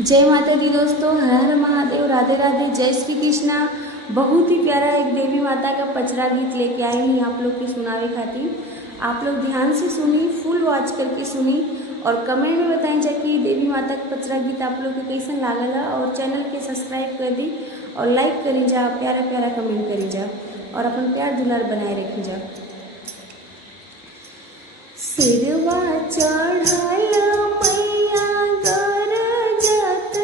जय माता दी दोस्तों, हर हर महादेव, राधे राधे, जय श्री कृष्णा। बहुत ही प्यारा एक देवी माता का पचरा गीत लेके आई हूँ आप लोग की सुनावे खातिर। आप लोग ध्यान से सुनी, फुल वॉच करके सुनी और कमेंट में बताएं जा कि देवी माता का पचरा गीत आप लोग के कैसन लागल है। और चैनल के सब्सक्राइब कर दी और लाइक करी जा, प्यारा प्यारा कमेंट करी जा और अपन प्यार दुलार बनाए रखी जा। सिरवा चढ़ाया मैया गरजत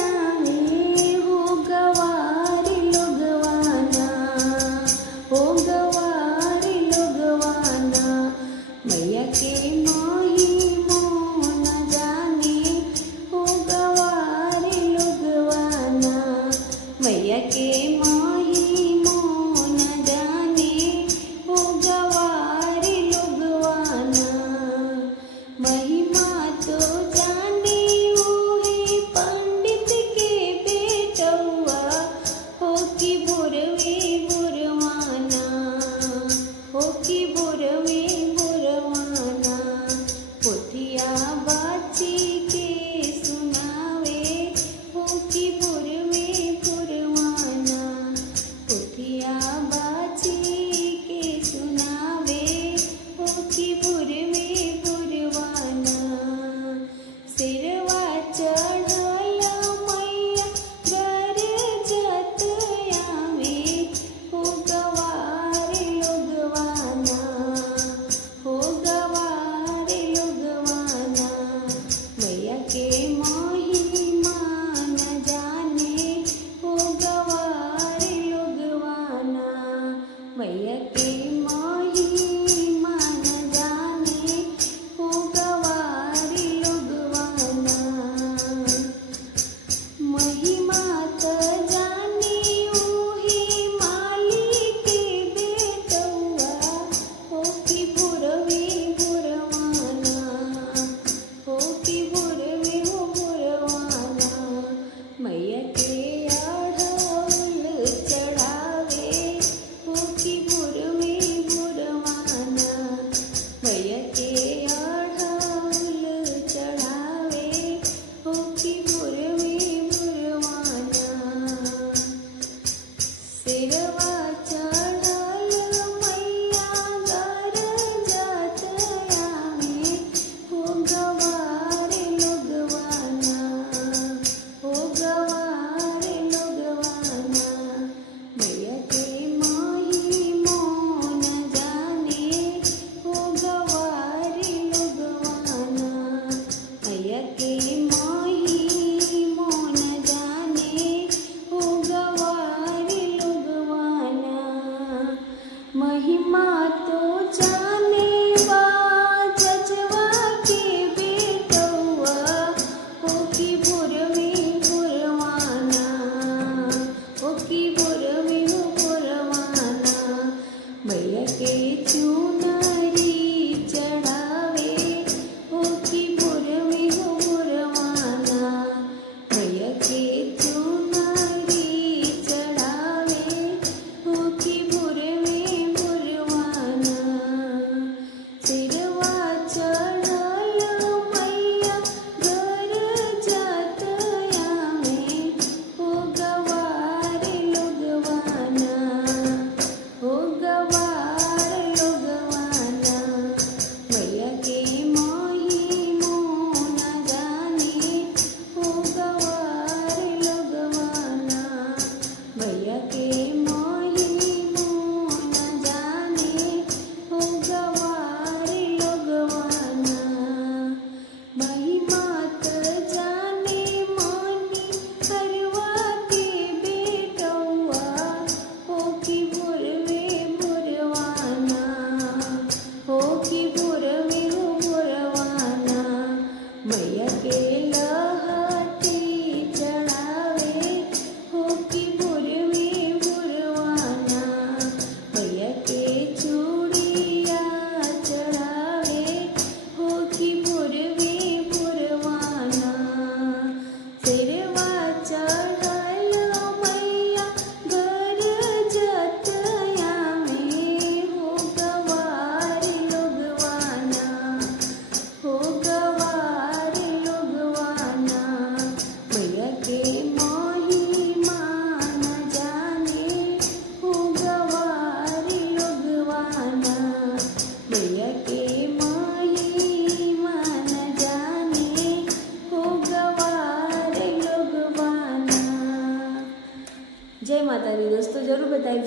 आवे, हो गवारी लोगवाना, हो गवारी लोगवाना। मैया के माही मोन जाने, हो गवारी लोगवाना। मैया के माही मोन जाने, हो गवारी लोगवाना। महिमा के महिमा न जाने हो गवार लोगवाना। जय माता दी दोस्तों, जरूर बताइए।